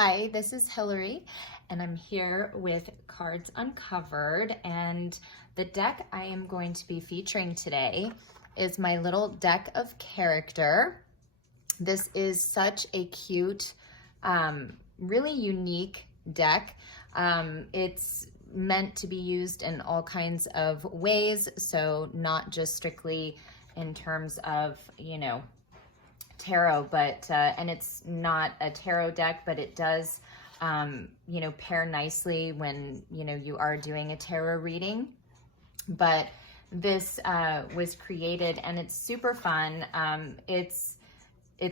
Hi, this is Hilary, and I'm here with Cards Uncovered, and the deck I am going to be featuring today is my little deck of character. This is such a cute, really unique deck. It's meant to be used in all kinds of ways, so not just strictly in terms of, tarot, but and it's not a tarot deck, but it does pair nicely when you are doing a tarot reading. But this was created and it's super fun. It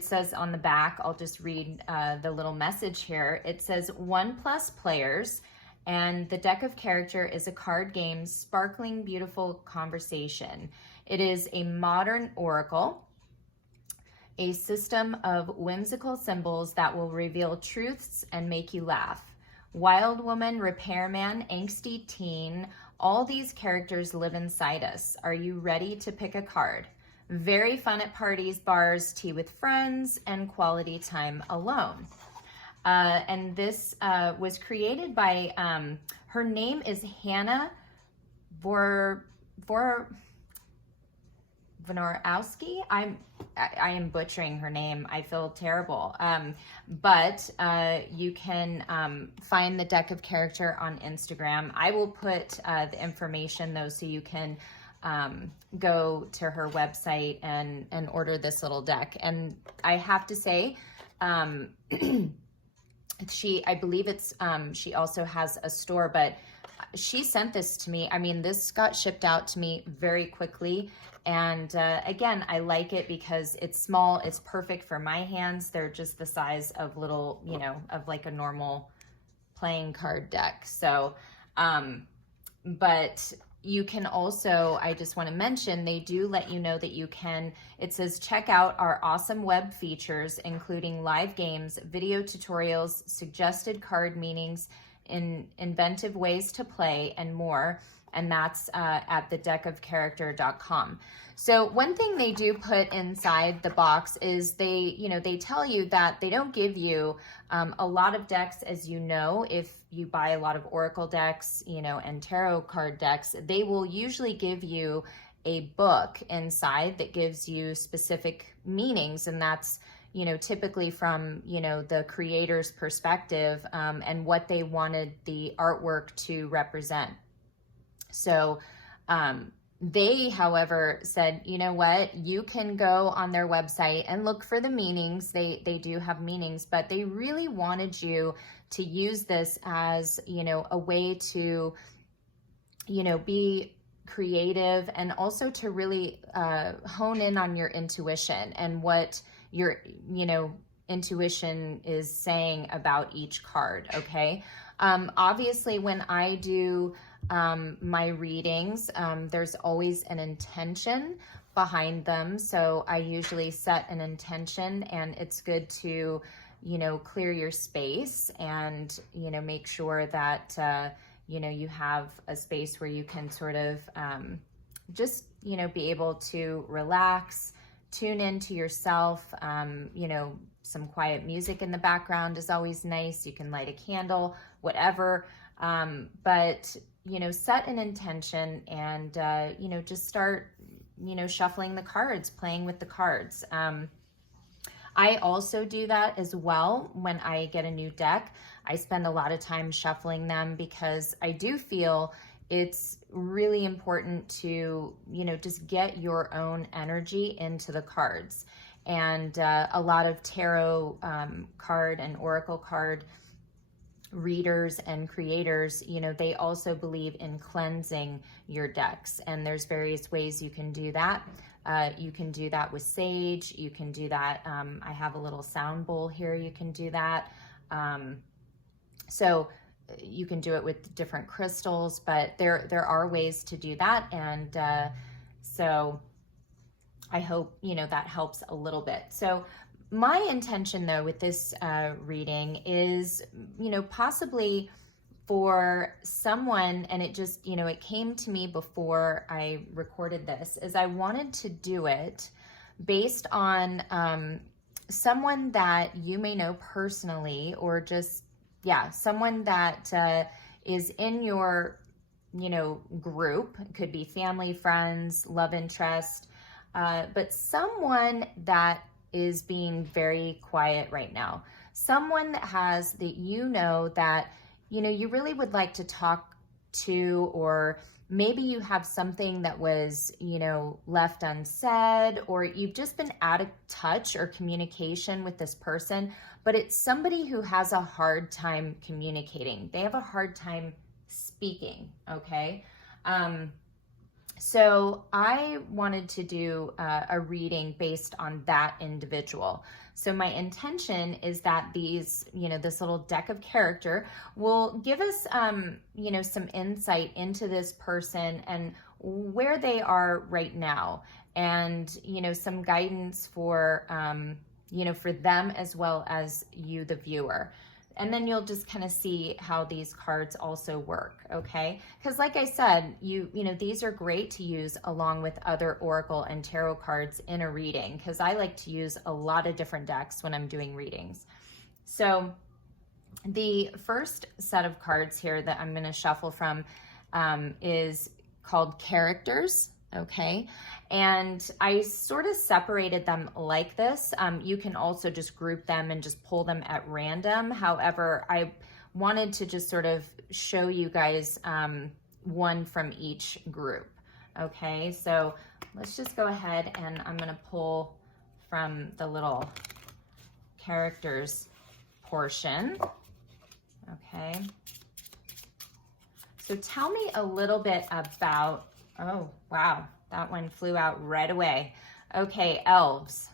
says on the back, I'll just read the little message here. It says 1+ players, and the deck of character is a card game, sparkling, beautiful conversation. It is a modern oracle, a system of whimsical symbols that will reveal truths and make you laugh. Wild woman, repairman, angsty teen, all these characters live inside us. Are you ready to pick a card? Very fun at parties, bars, tea with friends, and quality time alone. And this was created by, her name is Hannah Vonorowski. I am butchering her name. I feel terrible. But you can find the deck of character on Instagram. I will put the information though, so you can go to her website and order this little deck. And I have to say, I believe it's, she also has a store, but she sent this to me. I mean, this got shipped out to me very quickly. And again, I like it because it's small. It's perfect for my hands. They're just the size of little, of like a normal playing card deck. So, but you can also, I just want to mention, they do let you know that you can, it says, check out our awesome web features, including live games, video tutorials, suggested card meanings, inventive ways to play, and more. And that's at thedeckofcharacter.com. So one thing they do put inside the box is they tell you that they don't give you a lot of decks, as if you buy a lot of oracle decks, and tarot card decks, they will usually give you a book inside that gives you specific meanings, and that's typically from, the creator's perspective, and what they wanted the artwork to represent. So they, however, said, you know what, you can go on their website and look for the meanings. They do have meanings, but they really wanted you to use this as, a way to, be creative, and also to really hone in on your intuition and what your, intuition is saying about each card. Okay. Obviously when I do my readings, there's always an intention behind them. So I usually set an intention, and it's good to, clear your space and, make sure that, you have a space where you can sort of, just, be able to relax, tune into yourself. Some quiet music in the background is always nice. You can light a candle, whatever. But set an intention and, just start, shuffling the cards, playing with the cards. I also do that as well when I get a new deck. I spend a lot of time shuffling them because I do feel it's really important to, just get your own energy into the cards. And a lot of tarot card and oracle card readers and creators, they also believe in cleansing your decks, and there's various ways you can do that. You can do that with sage. You can do that. I have a little sound bowl here. You can do that. So you can do it with different crystals, but there are ways to do that. And so I hope, that helps a little bit. So my intention though with this reading is, possibly for someone, and it just, it came to me before I recorded this, is I wanted to do it based on someone that you may know personally, or just, yeah, someone that is in your, you know, group. It could be family, friends, love interest, but someone that is being very quiet right now. Someone that has, that you know, that, you know, you really would like to talk to, or maybe you have something that was, you know, left unsaid, or you've just been out of touch or communication with this person, but it's somebody who has a hard time communicating. They have a hard time speaking, okay? So I wanted to do a reading based on that individual. So my intention is that these, you know, this little deck of character will give us, you know, some insight into this person and where they are right now, and, you know, some guidance for, you know, for them as well as you, the viewer. And then you'll just kind of see how these cards also work, okay? Because like I said, you know, these are great to use along with other oracle and tarot cards in a reading, because I like to use a lot of different decks when I'm doing readings. So the first set of cards here that I'm going to shuffle from is called Characters. Okay, and I sort of separated them like this. You can also just group them and just pull them at random. However, I wanted to just sort of show you guys one from each group. Okay, so let's just go ahead and I'm going to pull from the little characters portion. Okay, so tell me a little bit about, oh, wow, that one flew out right away. Okay, elves.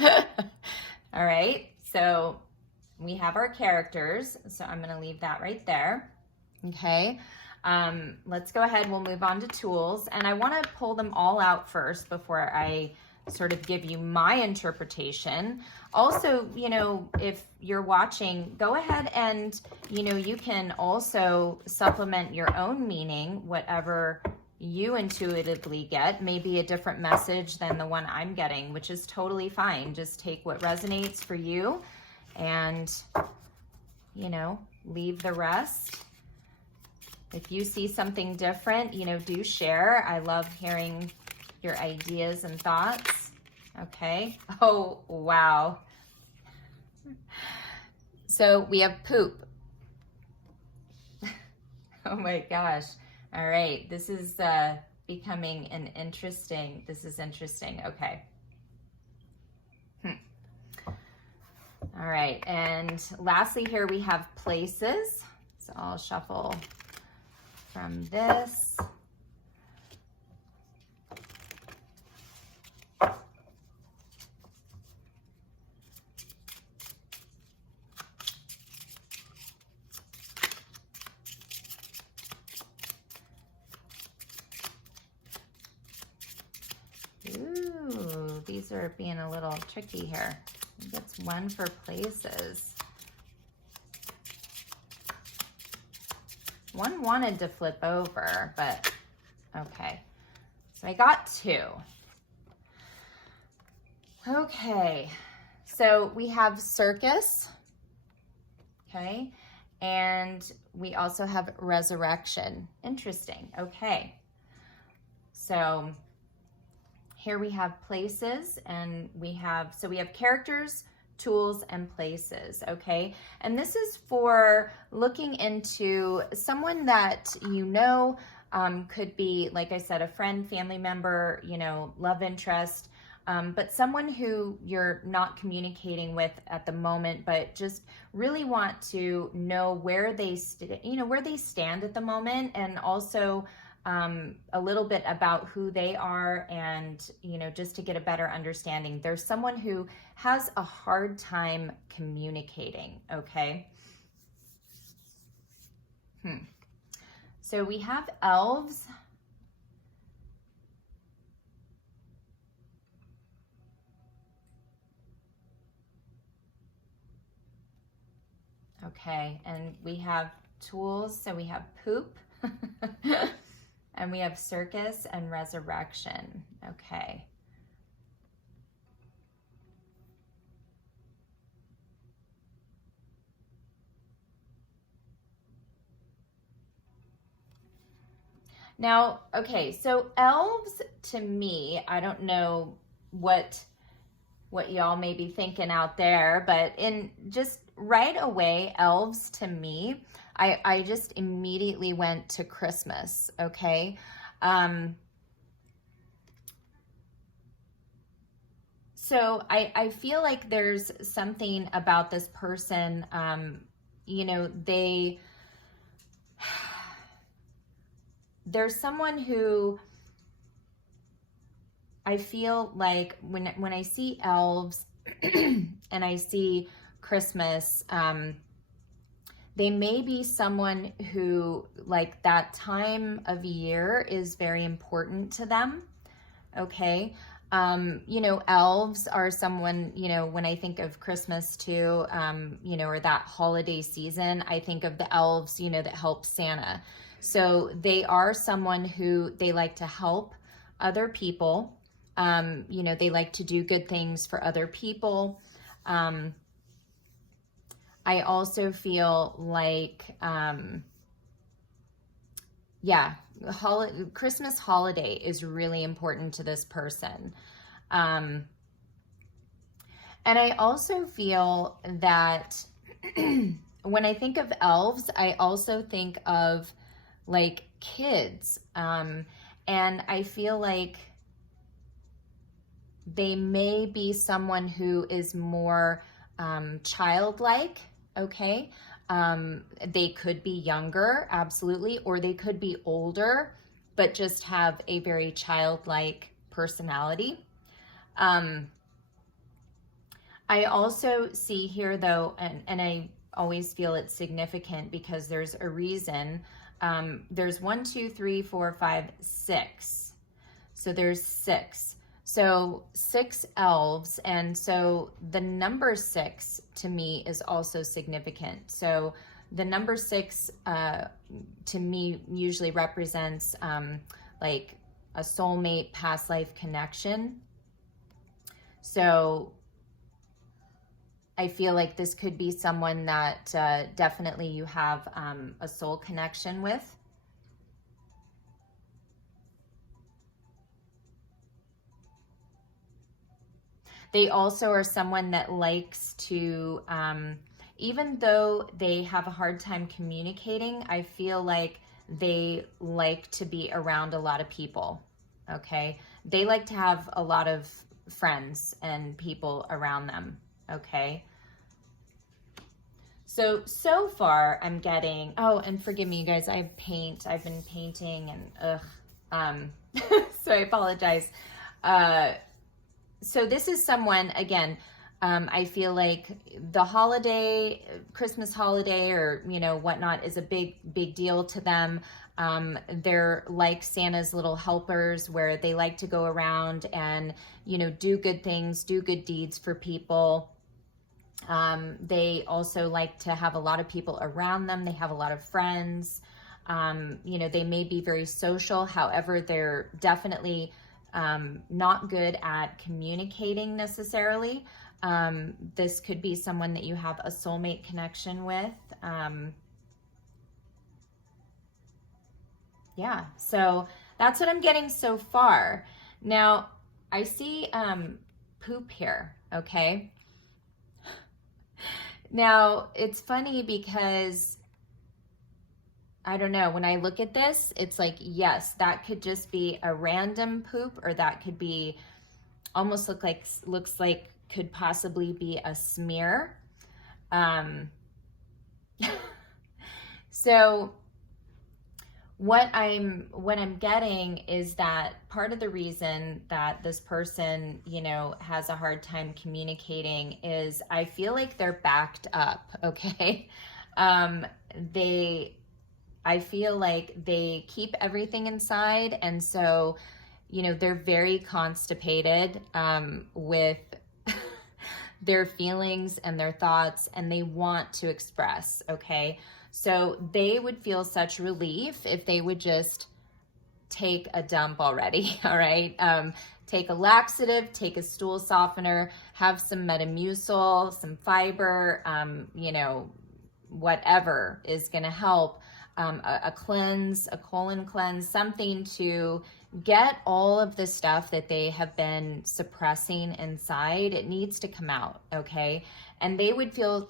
All right, so we have our characters, so I'm going to leave that right there. Okay, let's go ahead. We'll move on to tools, and I want to pull them all out first before I sort of give you my interpretation. Also, you know, if you're watching, go ahead and, you know, you can also supplement your own meaning, whatever you intuitively get, maybe a different message than the one I'm getting, which is totally fine. Just take what resonates for you and, you know, leave the rest. If you see something different, you know, do share. I love hearing your ideas and thoughts. Okay. Oh, wow. So we have poop. Oh my gosh. All right. This is becoming an interesting, this is interesting. Okay. All right. And lastly here we have places. So I'll shuffle from this. Ooh, these are being a little tricky here. I think it's one for places. One wanted to flip over, but okay. So I got two. Okay, so we have circus, okay, and we also have resurrection. Interesting, okay. So here we have places, and we have, so we have characters, tools, and places, okay? And this is for looking into someone that you know, could be, like I said, a friend, family member, you know, love interest, but someone who you're not communicating with at the moment, but just really want to know where they, where they stand at the moment, and also a little bit about who they are, and, you know, just to get a better understanding. There's someone who has a hard time communicating, okay? So we have elves. Okay, and we have tools, so we have poop. And we have circus and resurrection. Okay. Now, okay, so elves to me, I don't know what y'all may be thinking out there, but in just right away, elves to me, I just immediately went to Christmas, okay? So I feel like there's something about this person, you know, there's someone who I feel like when I see elves and I see Christmas, they may be someone who, like, that time of year is very important to them, okay? You know, elves are someone, you know, when I think of Christmas too, you know, or that holiday season, I think of the elves, you know, that help Santa. So they are someone who they like to help other people. You know, they like to do good things for other people. I also feel like, yeah, Christmas holiday is really important to this person. And I also feel that when I think of elves, I also think of like kids. And I feel like they may be someone who is more childlike, okay? They could be younger, absolutely, or they could be older, but just have a very childlike personality. I also see here though, and I always feel it's significant because there's a reason. There's 1, 2, 3, 4, 5, 6. So there's 6. So 6 elves, and so the number 6 to me is also significant. So the number 6 to me usually represents like a soulmate, past life connection. So I feel like this could be someone that definitely you have a soul connection with. They also are someone that likes to, even though they have a hard time communicating, I feel like they like to be around a lot of people, okay? They like to have a lot of friends and people around them, okay? So far I'm getting, oh, and forgive me, you guys, I've been painting and so I apologize. So this is someone, again, I feel like the holiday, Christmas holiday or, you know, whatnot is a big deal to them. They're like Santa's little helpers where they like to go around and, you know, do good things, do good deeds for people. They also like to have a lot of people around them. They have a lot of friends. You know, they may be very social. However, they're definitely not good at communicating necessarily. This could be someone that you have a soulmate connection with. Yeah, so that's what I'm getting so far. Now, I see poop here, okay? Now, it's funny because I don't know, when I look at this, it's like, yes, that could just be a random poop, or that could be almost looks like could possibly be a smear. So what I'm getting is that part of the reason that this person, you know, has a hard time communicating is I feel like they're backed up, okay? I feel like they keep everything inside, and so, you know, they're very constipated with their feelings and their thoughts, and they want to express, okay? So they would feel such relief if they would just take a dump already, all right? Take a laxative, take a stool softener, have some Metamucil, some fiber, you know, whatever is gonna help. a cleanse, a colon cleanse, something to get all of the stuff that they have been suppressing inside. It needs to come out, okay? And they would feel,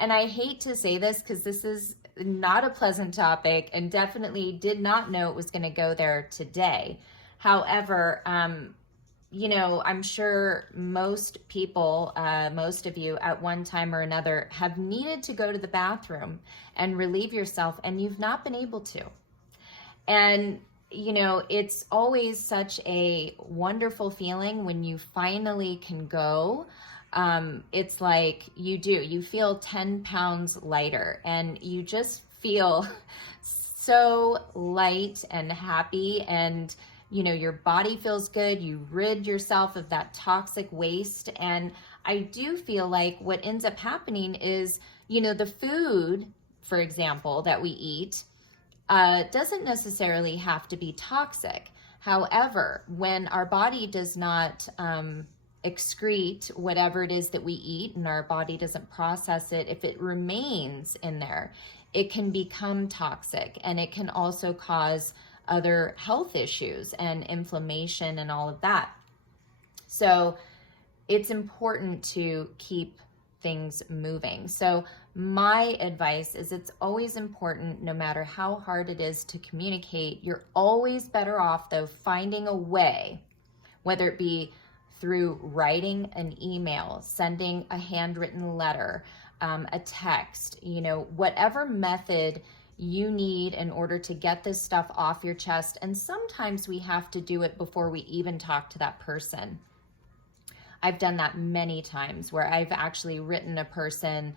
and I hate to say this because this is not a pleasant topic and definitely did not know it was going to go there today. However, I'm sure most people, most of you at one time or another have needed to go to the bathroom and relieve yourself, and you've not been able to. And, it's always such a wonderful feeling when you finally can go. It's like you feel 10 pounds lighter, and you just feel so light and happy, and your body feels good. You rid yourself of that toxic waste. And I do feel like what ends up happening is, the food, for example, that we eat doesn't necessarily have to be toxic. However, when our body does not excrete whatever it is that we eat, and our body doesn't process it, if it remains in there, it can become toxic, and it can also cause other health issues and inflammation and all of that. So it's important to keep things moving. So my advice is, it's always important, no matter how hard it is to communicate, you're always better off though finding a way, whether it be through writing an email, sending a handwritten letter, a text, whatever method you need in order to get this stuff off your chest. And sometimes we have to do it before we even talk to that person. I've done that many times where I've actually written a person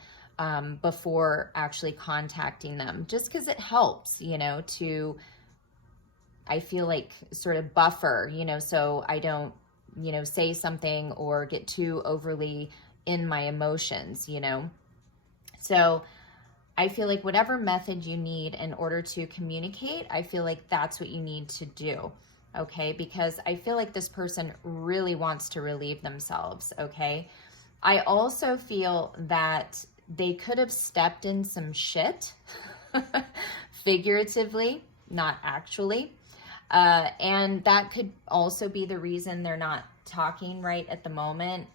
before actually contacting them, just because it helps, to, I feel like, sort of buffer, so I don't, say something or get too overly in my emotions, So I feel like whatever method you need in order to communicate, I feel like that's what you need to do, okay? Because I feel like this person really wants to relieve themselves, okay? I also feel that they could have stepped in some shit, figuratively, not actually. And that could also be the reason they're not talking right at the moment.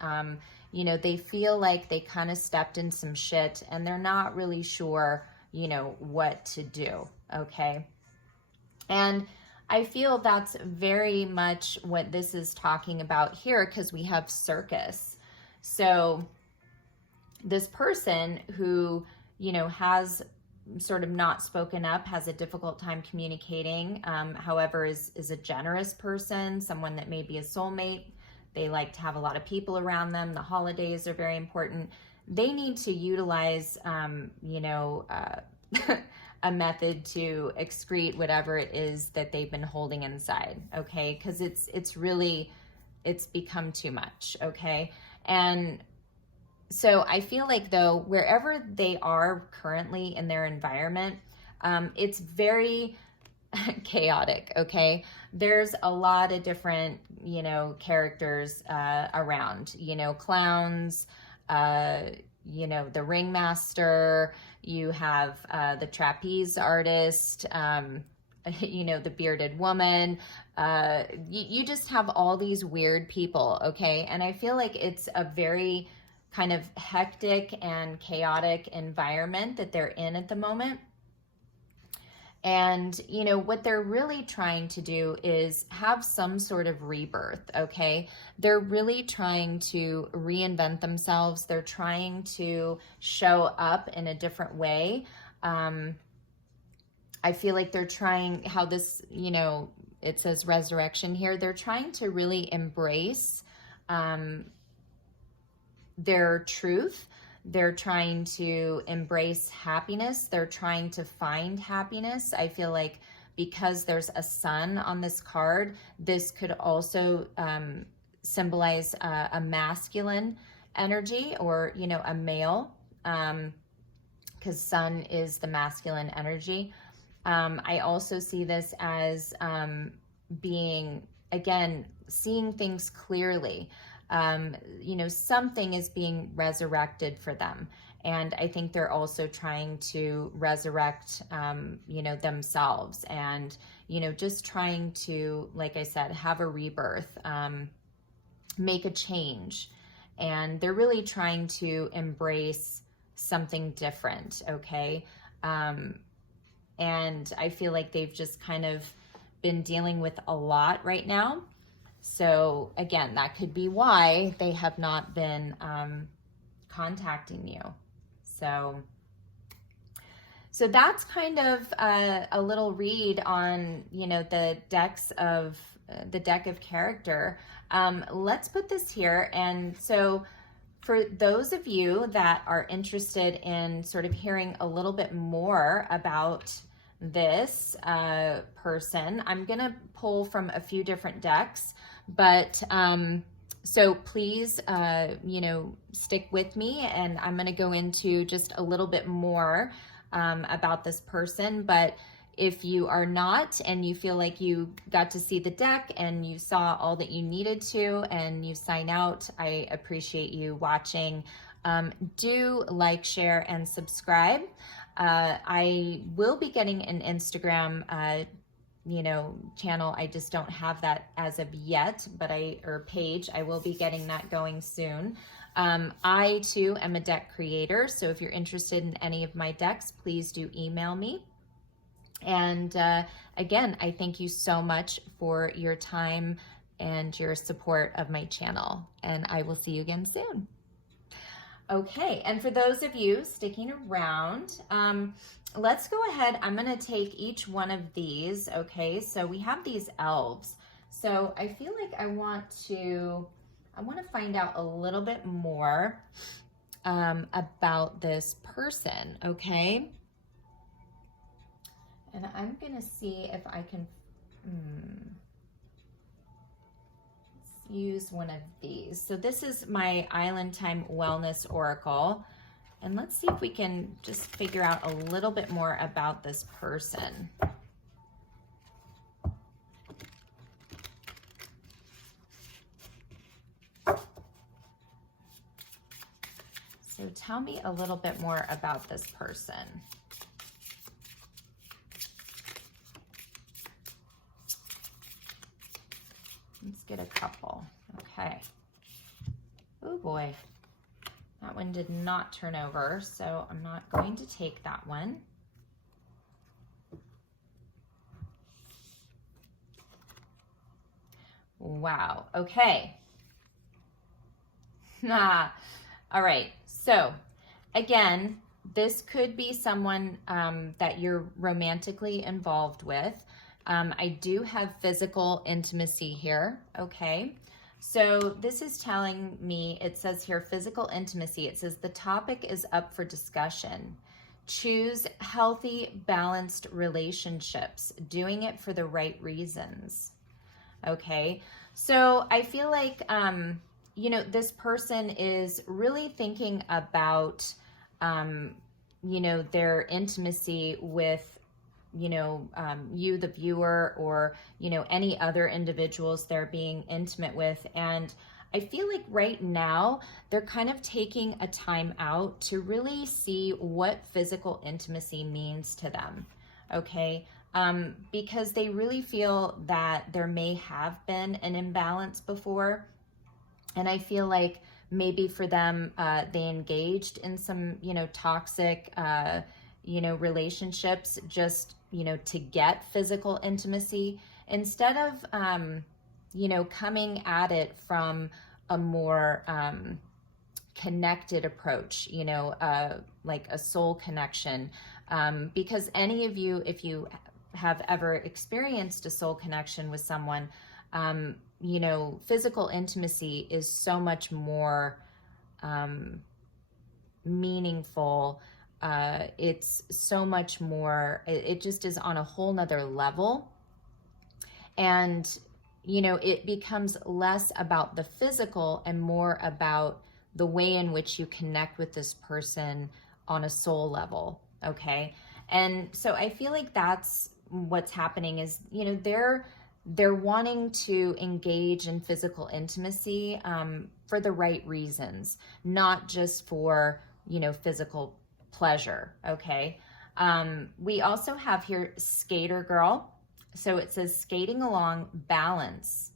They feel like they kind of stepped in some shit, and they're not really sure, what to do, okay? And I feel that's very much what this is talking about here, because we have circus. So this person who, has sort of not spoken up, has a difficult time communicating, however, is a generous person, someone that may be a soulmate. They like to have a lot of people around them. The holidays are very important. They need to utilize, a method to excrete whatever it is that they've been holding inside, okay? Because it's become too much, okay? And so I feel like, though, wherever they are currently in their environment, it's very chaotic, okay? There's a lot of different, characters around, clowns, the ringmaster, you have the trapeze artist, the bearded woman, you just have all these weird people, okay? And I feel like it's a very kind of hectic and chaotic environment that they're in at the moment. And, what they're really trying to do is have some sort of rebirth, okay? They're really trying to reinvent themselves. They're trying to show up in a different way. I feel like they're trying, how this, it says resurrection here. They're trying to really embrace their truth. They're trying to embrace happiness. They're trying to find happiness. I feel like because there's a sun on this card, this could also symbolize a masculine energy, or, a male, because sun is the masculine energy. I also see this as being, again, seeing things clearly. you know, something is being resurrected for them. And I think they're also trying to resurrect, you know, themselves, and, you know, just trying to, like I said, have a rebirth, make a change. And they're really trying to embrace something different, okay? And I feel like they've just kind of been dealing with a lot right now. So again, that could be why they have not been contacting you. So that's kind of a little read on, you know, the deck of character. Let's put this here. And so for those of you that are interested in sort of hearing a little bit more about this person, I'm going to pull from a few different decks, but so please, you know, stick with me, and I'm going to go into just a little bit more about this person. But if you are not, and you feel like you got to see the deck and you saw all that you needed to, and you sign out, I appreciate you watching. Do like, share, and subscribe. I will be getting an Instagram you know, channel. I just don't have that as of yet, but or page, I will be getting that going soon. I too am a deck creator, so if you're interested in any of my decks, please do email me. And again, I thank you so much for your time and your support of my channel, and I will see you again soon. Okay, and for those of you sticking around, let's go ahead. I'm going to take each one of these. Okay, so we have these elves. So I feel like I want to find out a little bit more about this person. Okay, and I'm going to see if I can use one of these. So this is my Islandtimewellness Oracle. And let's see if we can just figure out a little bit more about this person. So tell me a little bit more about this person. Let's get a couple. Okay. Oh boy. That one did not turn over, so I'm not going to take that one. Wow. Okay. All right. So again, this could be someone that you're romantically involved with. I do have physical intimacy here. Okay. So this is telling me, it says here, physical intimacy. It says the topic is up for discussion. Choose healthy, balanced relationships, doing it for the right reasons. Okay. So I feel like, you know, this person is really thinking about, you know, their intimacy with, you know, you, the viewer, or, you know, any other individuals they're being intimate with. And I feel like right now they're kind of taking a time out to really see what physical intimacy means to them. Okay. Because they really feel that there may have been an imbalance before. And I feel like maybe for them, they engaged in some, you know, toxic, you know, relationships just, you know, to get physical intimacy, instead of, you know, coming at it from a more connected approach, you know, like a soul connection. Because any of you, if you have ever experienced a soul connection with someone, you know, physical intimacy is so much more meaningful. It's so much more, it just is on a whole nother level. And, you know, it becomes less about the physical and more about the way in which you connect with this person on a soul level. Okay. And so I feel like that's what's happening is, you know, they're wanting to engage in physical intimacy, for the right reasons, not just for, you know, physical pleasure, okay? We also have here skater girl. So it says skating along, balance,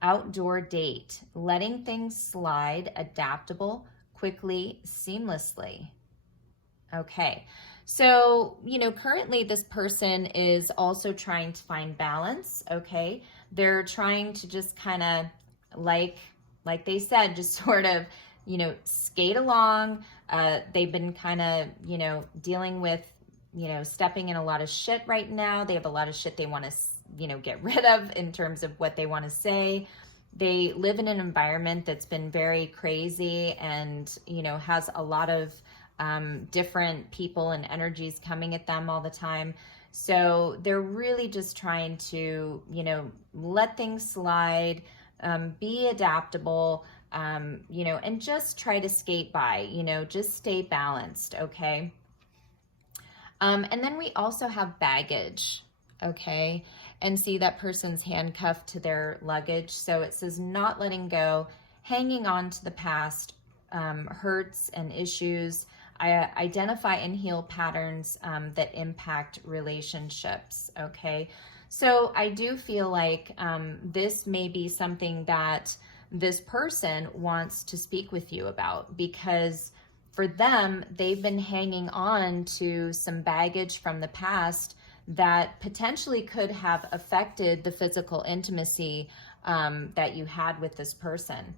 outdoor date, letting things slide, adaptable, quickly, seamlessly. Okay, so, you know, currently this person is also trying to find balance, okay? They're trying to just kind of, like they said, just sort of, you know, skate along. They've been kind of, you know, dealing with, you know, stepping in a lot of shit right now. They have a lot of shit they want to, you know, get rid of in terms of what they want to say. They live in an environment that's been very crazy and, you know, has a lot of different people and energies coming at them all the time. So they're really just trying to, you know, let things slide, be adaptable, you know, and just try to skate by, you know, just stay balanced, okay? And then we also have baggage, okay? And see that person's handcuffed to their luggage. So it says not letting go, hanging on to the past, hurts and issues. I identify and heal patterns that impact relationships, okay? So I do feel like this may be something that this person wants to speak with you about, because for them, they've been hanging on to some baggage from the past that potentially could have affected the physical intimacy that you had with this person.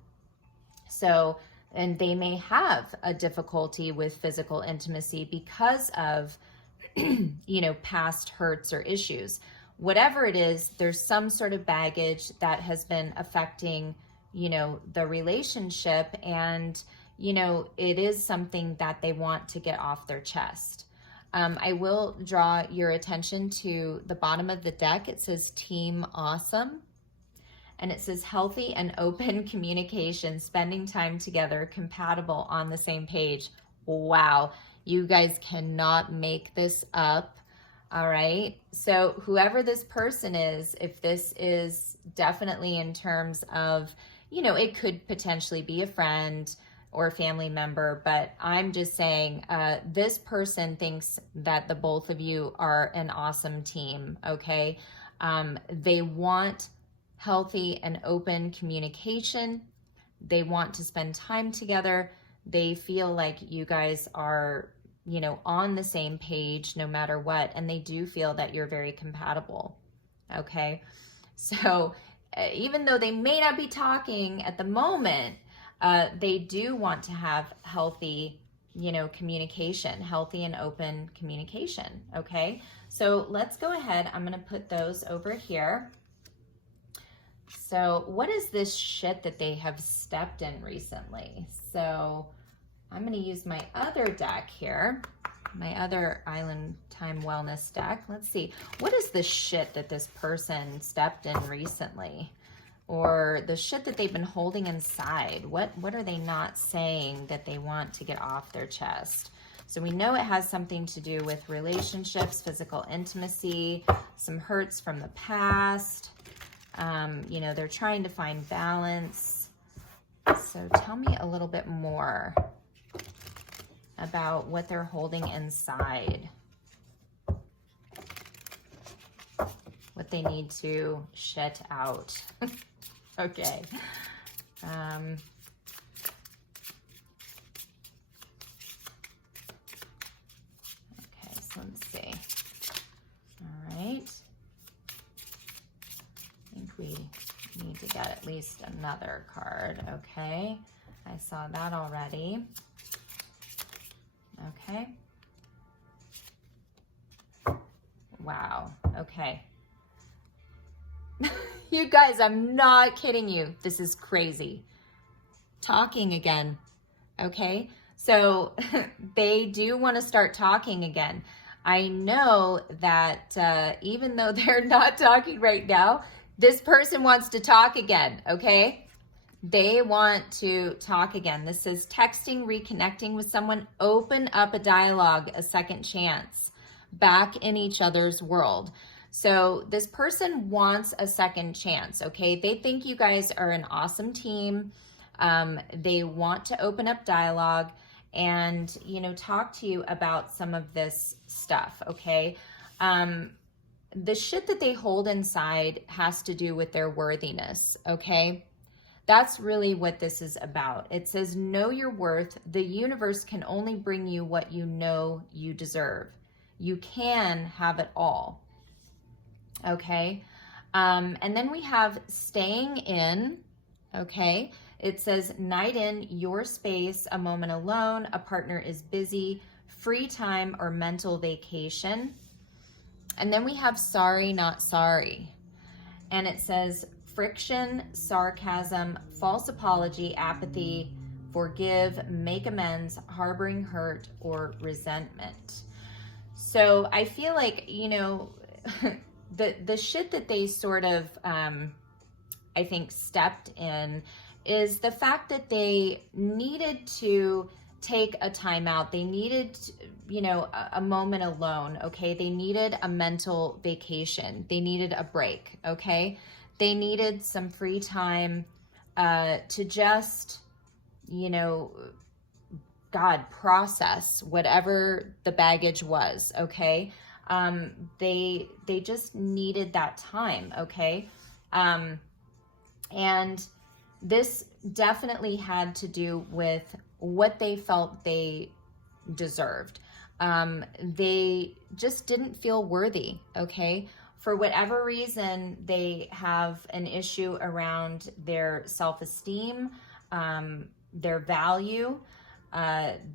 So, and they may have a difficulty with physical intimacy because of, you know, past hurts or issues. Whatever it is, there's some sort of baggage that has been affecting, you know, the relationship, and, you know, it is something that they want to get off their chest. I will draw your attention to the bottom of the deck. It says Team Awesome. And it says healthy and open communication, spending time together, compatible, on the same page. Wow, you guys cannot make this up. All right. So whoever this person is, if this is definitely in terms of, you know, it could potentially be a friend or a family member, but I'm just saying this person thinks that the both of you are an awesome team, okay? They want healthy and open communication. They want to spend time together. They feel like you guys are, you know, on the same page no matter what, and they do feel that you're very compatible, okay? So even though they may not be talking at the moment, they do want to have healthy, you know, communication, healthy and open communication, okay? So let's go ahead. I'm going to put those over here. So what is this shit that they have stepped in recently? So I'm going to use my other deck here, my other Islandtimewellness deck. Let's see. What is the shit that this person stepped in recently? Or the shit that they've been holding inside? What are they not saying that they want to get off their chest? So we know it has something to do with relationships, physical intimacy, some hurts from the past. You know, they're trying to find balance. So tell me a little bit more about what they're holding inside. What they need to shut out. Okay. Okay, so let's see. All right. I think we need to get at least another card. Okay. I saw that already. Okay. Wow. Okay. You guys, I'm not kidding you. This is crazy. Talking again. Okay. So they do want to start talking again. I know that even though they're not talking right now, this person wants to talk again. Okay. They want to talk again. This is texting, reconnecting with someone, open up a dialogue, a second chance, back in each other's world. So this person wants a second chance, okay? They think you guys are an awesome team. They want to open up dialogue and, you know, talk to you about some of this stuff, okay? The shit that they hold inside has to do with their worthiness, okay? That's really what this is about. It says, know your worth. The universe can only bring you what you know you deserve. You can have it all, okay? And then we have staying in, okay? It says, night in, your space, a moment alone, a partner is busy, free time or mental vacation. And then we have sorry, not sorry. And it says friction, sarcasm, false apology, apathy, forgive, make amends, harboring hurt, or resentment. So I feel like, you know, the shit that they sort of, I think, stepped in is the fact that they needed to take a time out. They needed, you know, a moment alone, okay? They needed a mental vacation. They needed a break, okay? They needed some free time to just, you know, God, process whatever the baggage was, okay? They just needed that time, okay? And this definitely had to do with what they felt they deserved. They just didn't feel worthy, okay? For whatever reason, they have an issue around their self-esteem, their value.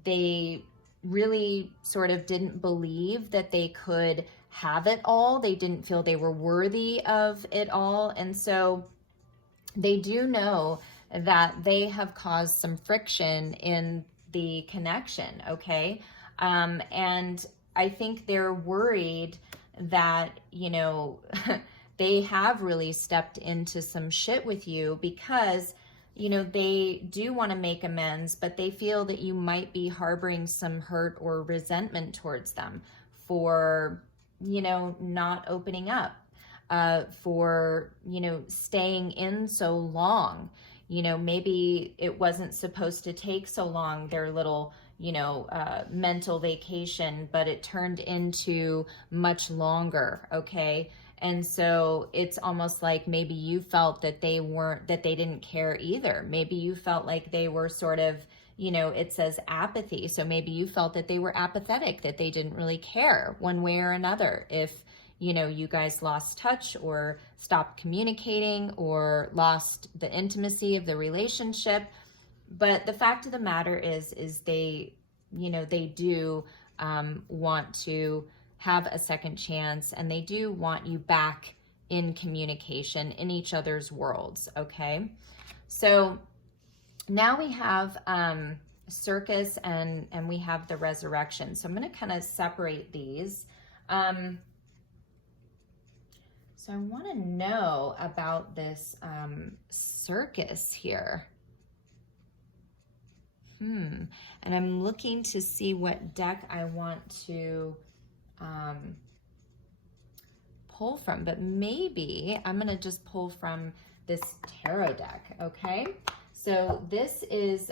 They really sort of didn't believe that they could have it all. They didn't feel they were worthy of it all. And so they do know that they have caused some friction in the connection, okay? And I think they're worried that, you know, they have really stepped into some shit with you because, you know, they do want to make amends, but they feel that you might be harboring some hurt or resentment towards them for, you know, not opening up, for, you know, staying in so long. You know, maybe it wasn't supposed to take so long, their little, you know, mental vacation, but it turned into much longer, okay? And so it's almost like maybe you felt that they didn't care either. Maybe you felt like they were sort of, you know, it says apathy. So maybe you felt that they were apathetic, that they didn't really care one way or another. If, you know, you guys lost touch or stopped communicating or lost the intimacy of the relationship. But the fact of the matter is they, you know, they do want to have a second chance, and they do want you back in communication in each other's worlds, okay? So now we have circus and we have the resurrection. So I'm going to kind of separate these. So I want to know about this circus here. And I'm looking to see what deck I want to pull from, but maybe I'm going to just pull from this tarot deck, okay? So this is,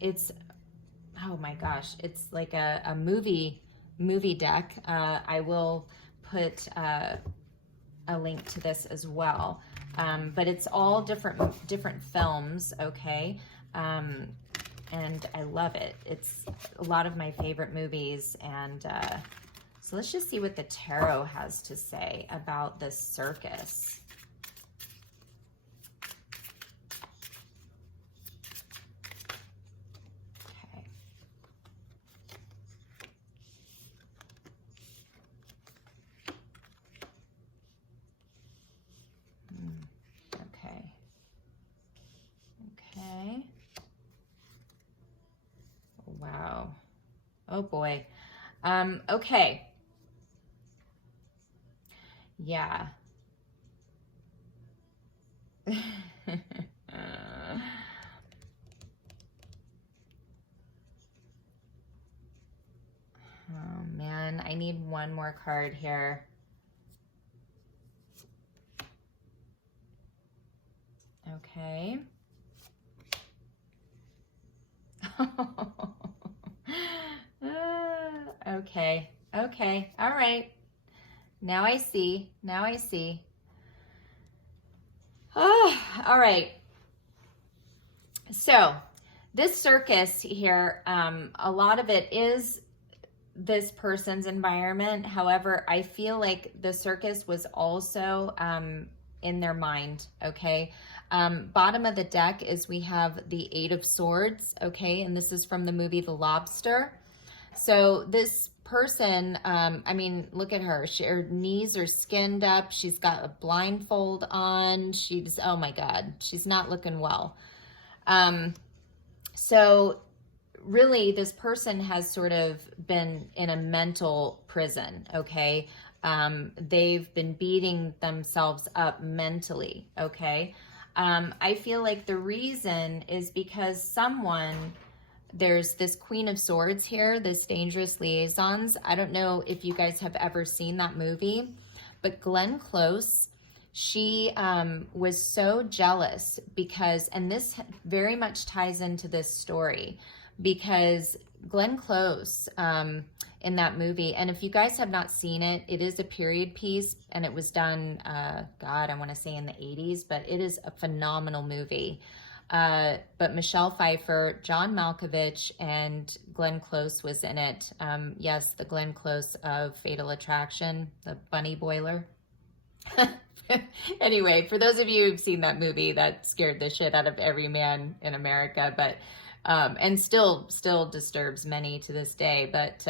it's, oh my gosh, it's like a movie deck. I will put a link to this as well. But it's all different films, okay? And I love it. It's a lot of my favorite movies. And so let's just see what the tarot has to say about this circus. Okay. Okay. Okay. Wow. Oh boy. Okay. Yeah. Oh man, I need one more card here. Okay. Okay. Okay. All right. Now I see. Now I see. Oh, all right. So this circus here, a lot of it is this person's environment. However, I feel like the circus was also in their mind, okay? Bottom of the deck is we have the Eight of Swords, okay? And this is from the movie The Lobster. So this person, I mean, look at her. Her knees are skinned up. She's got a blindfold on. She's, oh my God, she's not looking well. So really this person has sort of been in a mental prison, okay? They've been beating themselves up mentally, okay? I feel like the reason is because there's this Queen of Swords here, this Dangerous Liaisons. I don't know if you guys have ever seen that movie, but Glenn Close, she was so jealous because, and this very much ties into this story, because Glenn Close in that movie, and if you guys have not seen it, it is a period piece, and it was done, God, I want to say in the 80s, but it is a phenomenal movie. But Michelle Pfeiffer, John Malkovich, and Glenn Close was in it. Yes, the Glenn Close of Fatal Attraction, the bunny boiler. Anyway, for those of you who've seen that movie, that scared the shit out of every man in America, but and still disturbs many to this day. But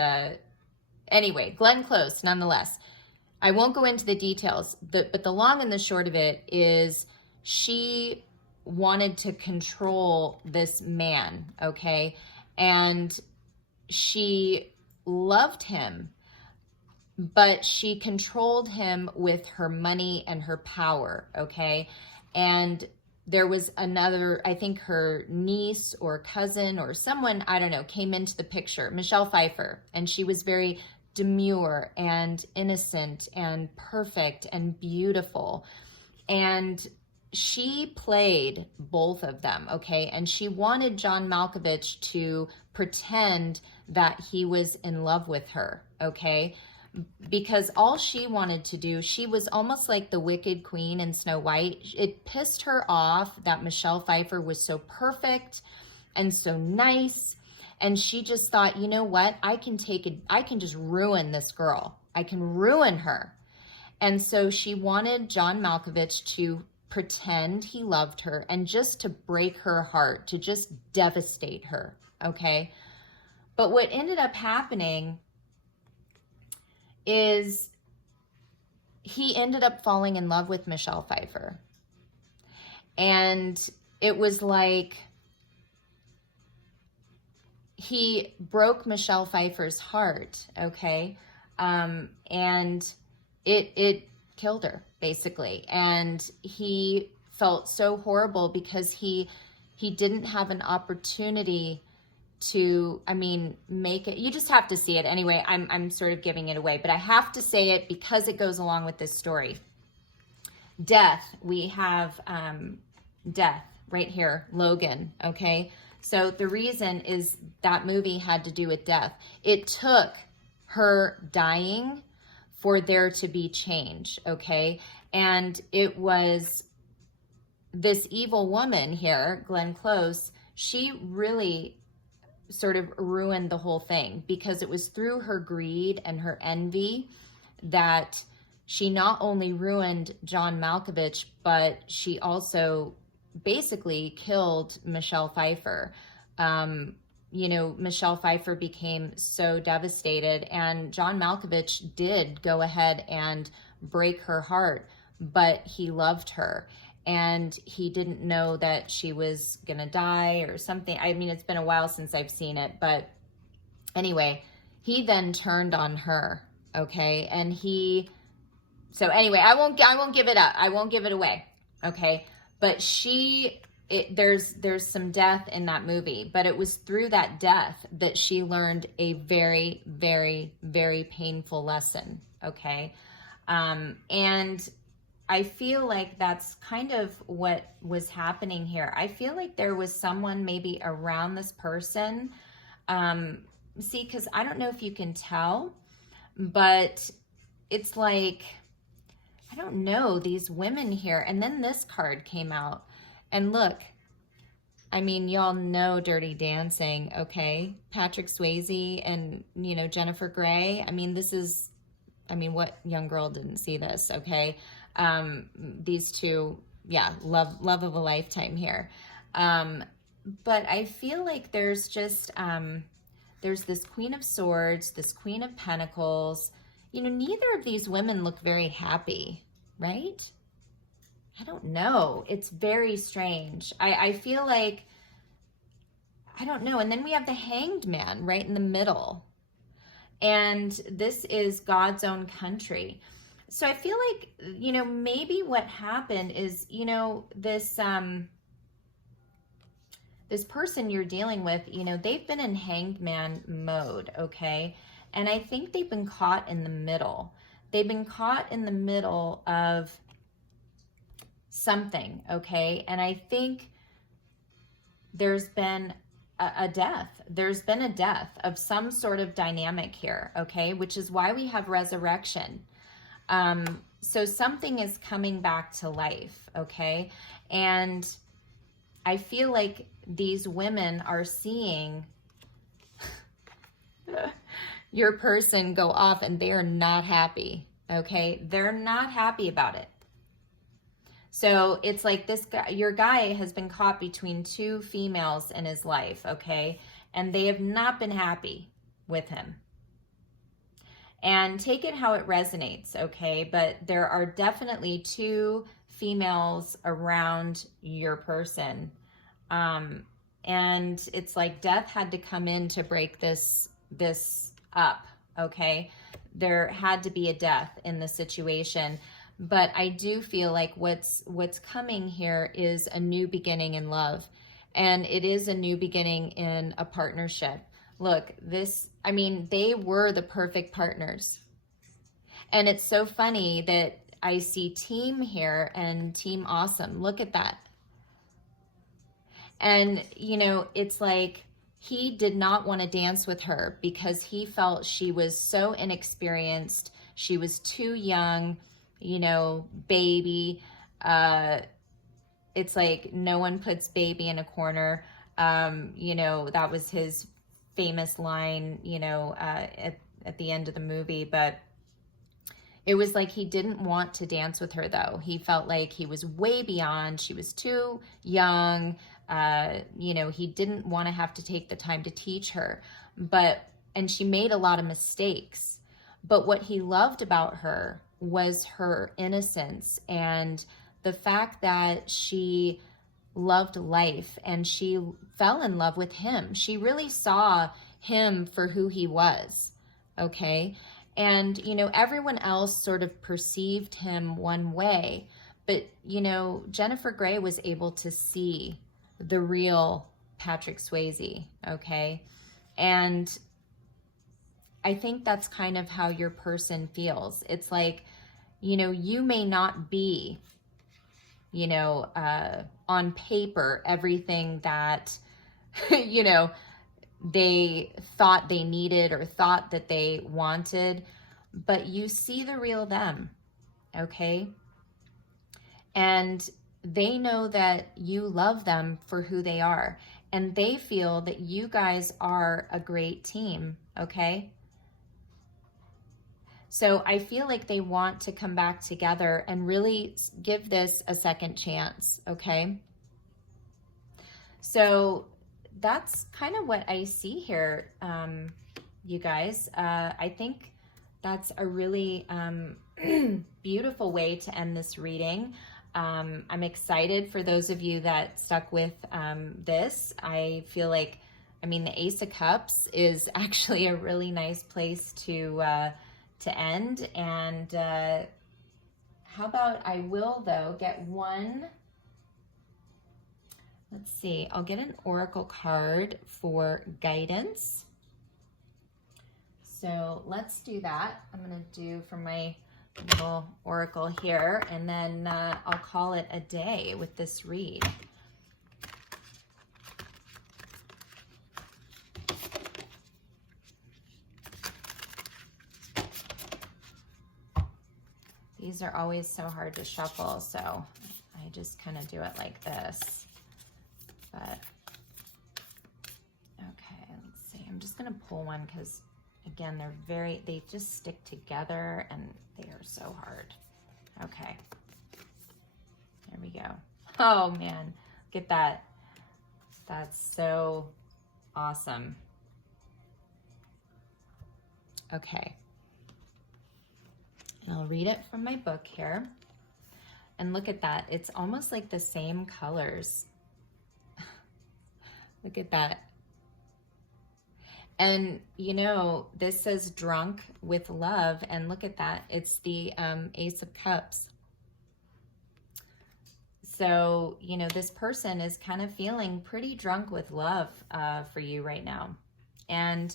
anyway, Glenn Close, nonetheless. I won't go into the details, but the long and the short of it is she wanted to control this man, okay? And she loved him, but she controlled him with her money and her power, okay? And there was another, I think her niece or cousin or someone, I don't know, came into the picture, Michelle Pfeiffer, and she was very demure and innocent and perfect and beautiful. And she played both of them, okay? And she wanted John Malkovich to pretend that he was in love with her, okay? Because all she wanted to do, she was almost like the Wicked Queen in Snow White. It pissed her off that Michelle Pfeiffer was so perfect and so nice. And she just thought, you know what? I can just ruin this girl. I can ruin her. And so she wanted John Malkovich to pretend he loved her and just to break her heart, to just devastate her, okay? But what ended up happening is he ended up falling in love with Michelle Pfeiffer. And it was like he broke Michelle Pfeiffer's heart, okay? And it killed her, basically. And he felt so horrible because he didn't have an opportunity to, I mean, make it. You just have to see it. Anyway, I'm sort of giving it away, but I have to say it because it goes along with this story. Death, we have death right here, Logan, okay? So the reason is that movie had to do with death. It took her dying for there to be change, okay? And it was this evil woman here, Glenn Close, she really sort of ruined the whole thing because it was through her greed and her envy that she not only ruined John Malkovich, but she also basically killed Michelle Pfeiffer. You know, Michelle Pfeiffer became so devastated, and John Malkovich did go ahead and break her heart, but he loved her. And he didn't know that she was going to die or something. I mean, it's been a while since I've seen it. But anyway, he then turned on her, okay? And so anyway, I won't give it up. I won't give it away, okay? But there's some death in that movie. But it was through that death that she learned a very, very, very painful lesson, okay? And I feel like that's kind of what was happening here. I feel like there was someone maybe around this person. See, because I don't know if you can tell, but it's like, I don't know, these women here. And then this card came out. And look, I mean, y'all know Dirty Dancing, okay? Patrick Swayze and, you know, Jennifer Grey. I mean, this is, I mean, what young girl didn't see this, okay? These two, yeah, love of a lifetime here. But I feel like there's just, there's this Queen of Swords, this Queen of Pentacles. You know, neither of these women look very happy, right? I don't know. It's very strange. I feel like, I don't know. And then we have the Hanged Man right in the middle. And this is God's own country. So I feel like, you know, maybe what happened is, you know, this this person you're dealing with, you know, they've been in Hanged Man mode, okay? And I think they've been caught in the middle. They've been caught in the middle of something, okay? And I think there's been a death. There's been a death of some sort of dynamic here, okay? Which is why we have resurrection. So something is coming back to life, okay? And I feel like these women are seeing your person go off and they are not happy, okay? They're not happy about it. So it's like this guy, your guy has been caught between two females in his life, okay? And they have not been happy with him. And take it how it resonates, okay? But there are definitely two females around your person. And it's like death had to come in to break this up, okay? There had to be a death in the situation. But I do feel like what's coming here is a new beginning in love. And it is a new beginning in a partnership. Look, this, I mean, they were the perfect partners. And it's so funny that I see team here and team awesome. Look at that. And, you know, it's like he did not want to dance with her because he felt she was so inexperienced. She was too young. You know, baby. It's like no one puts baby in a corner. You know, that was his famous line, you know, at the end of the movie. But it was like he didn't want to dance with her, though. He felt like he was way beyond. She was too young. You know, he didn't want to have to take the time to teach her. And she made a lot of mistakes. But what he loved about her was her innocence and the fact that she loved life and she fell in love with him. She really saw him for who he was, okay? And, you know, everyone else sort of perceived him one way, but, you know, Jennifer Grey was able to see the real Patrick Swayze, okay? And I think that's kind of how your person feels. It's like, you know, you may not be, you know, on paper, everything that, you know, they thought they needed or thought that they wanted, but you see the real them, okay? And they know that you love them for who they are, and they feel that you guys are a great team, okay? So I feel like they want to come back together and really give this a second chance, okay? So that's kind of what I see here, you guys. I think that's a really beautiful way to end this reading. I'm excited for those of you that stuck with this. I feel like, I mean, the Ace of Cups is actually a really nice place to end. And how about I will, though, get one. Let's see. I'll get an oracle card for guidance. So let's do that. I'm going to do for my little oracle here, and then I'll call it a day with this read. These are always so hard to shuffle, so I just kind of do it like this. But, okay, let's see. I'm just going to pull one because, again, they just stick together and they are so hard. Okay. There we go. Oh, man. Look at that. That's so awesome. Okay. And I'll read it from my book here. And look at that. It's almost like the same colors. Look at that. And, you know, this says drunk with love. And look at that. It's the Ace of Cups. So, you know, this person is kind of feeling pretty drunk with love for you right now. And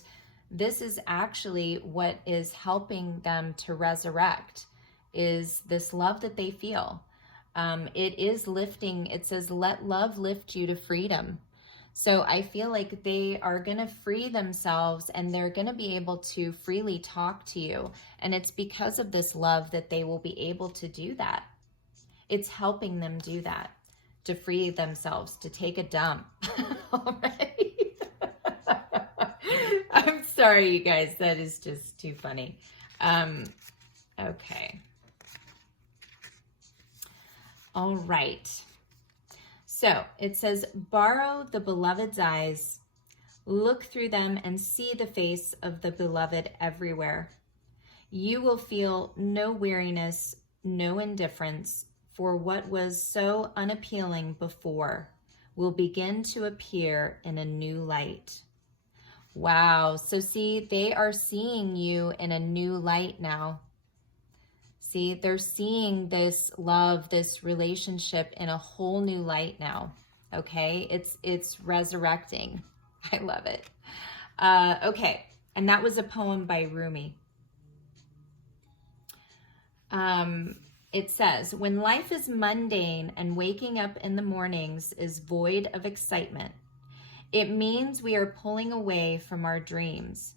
this is actually what is helping them to resurrect, is this love that they feel. It is lifting. It says, let love lift you to freedom. So I feel like they are going to free themselves and they're going to be able to freely talk to you. And it's because of this love that they will be able to do that. It's helping them do that, to free themselves, to take a dump. All right. I'm sorry, you guys. That is just too funny. Okay. All right. So it says, borrow the beloved's eyes, look through them and see the face of the beloved everywhere. You will feel no weariness, no indifference, for what was so unappealing before will begin to appear in a new light. Wow. So see, they are seeing you in a new light now. See, they're seeing this love, this relationship in a whole new light now. Okay. It's resurrecting. I love it. Okay. And that was a poem by Rumi. It says, when life is mundane and waking up in the mornings is void of excitement, it means we are pulling away from our dreams.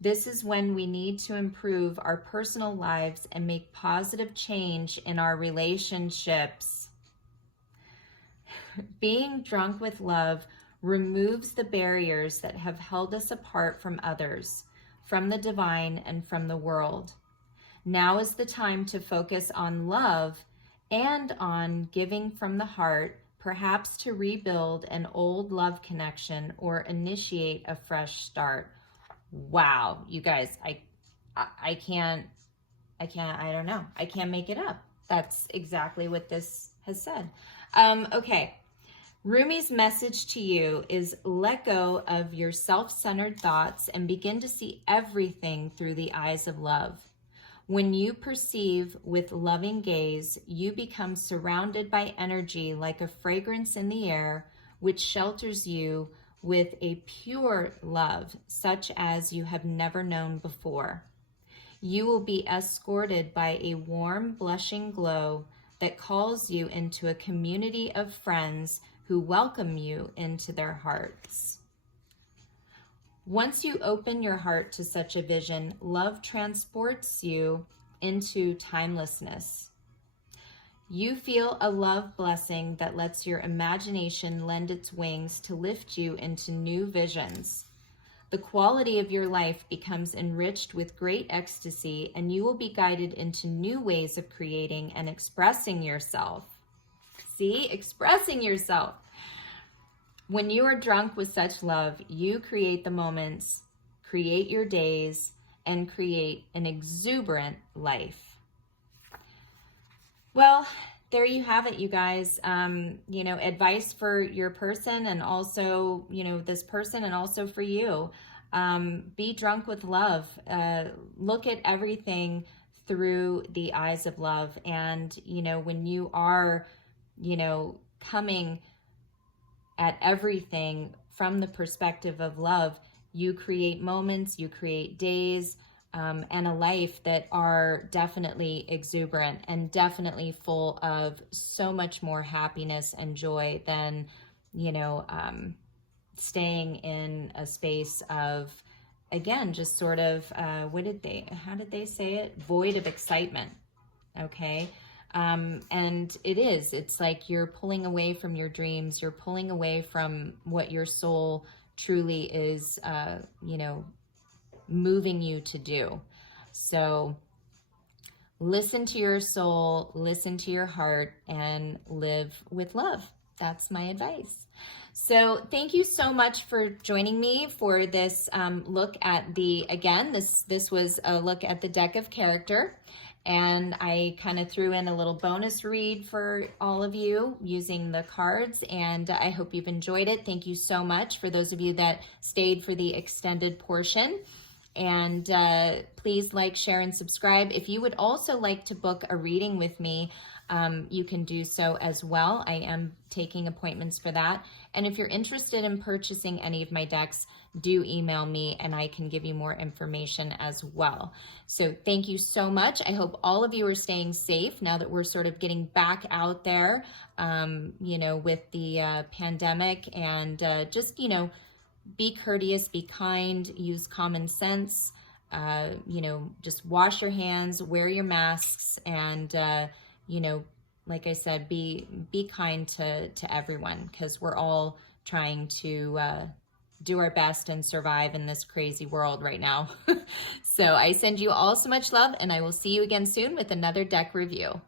This is when we need to improve our personal lives and make positive change in our relationships. Being drunk with love removes the barriers that have held us apart from others, from the divine, and from the world. Now is the time to focus on love and on giving from the heart, perhaps to rebuild an old love connection or initiate a fresh start. Wow, you guys, I don't know. I can't make it up. That's exactly what this has said. Okay. Rumi's message to you is let go of your self-centered thoughts and begin to see everything through the eyes of love. When you perceive with loving gaze, you become surrounded by energy like a fragrance in the air, which shelters you with a pure love, such as you have never known before. You will be escorted by a warm, blushing glow that calls you into a community of friends who welcome you into their hearts. Once you open your heart to such a vision, love transports you into timelessness. You feel a love blessing that lets your imagination lend its wings to lift you into new visions. The quality of your life becomes enriched with great ecstasy, and you will be guided into new ways of creating and expressing yourself. See, expressing yourself. When you are drunk with such love, you create the moments, create your days, and create an exuberant life. Well, there you have it, you guys. You know, advice for your person and also, you know, this person and also for you. Be drunk with love. Look at everything through the eyes of love. And, you know, when you are, you know, coming at everything from the perspective of love, you create moments, you create days, and a life that are definitely exuberant and definitely full of so much more happiness and joy than, staying in a space of, again, just sort of, how did they say it? Void of excitement. Okay. And it's like you're pulling away from your dreams. You're pulling away from what your soul truly is, moving you to do. So listen to your soul, listen to your heart, and live with love. That's my advice. So thank you so much for joining me for this look at this was a look at the deck of character. And I kind of threw in a little bonus read for all of you using the cards, and I hope you've enjoyed it. Thank you so much for those of you that stayed for the extended portion. And please like, share, and subscribe. If you would also like to book a reading with me, you can do so as well. I am taking appointments for that. And if you're interested in purchasing any of my decks, do email me and I can give you more information as well. So thank you so much. I hope all of you are staying safe now that we're sort of getting back out there, with the pandemic, and just, be courteous, be kind, use common sense, just wash your hands, wear your masks, and, like I said, be kind to everyone, because we're all trying to do our best and survive in this crazy world right now. So I send you all so much love, and I will see you again soon with another deck review.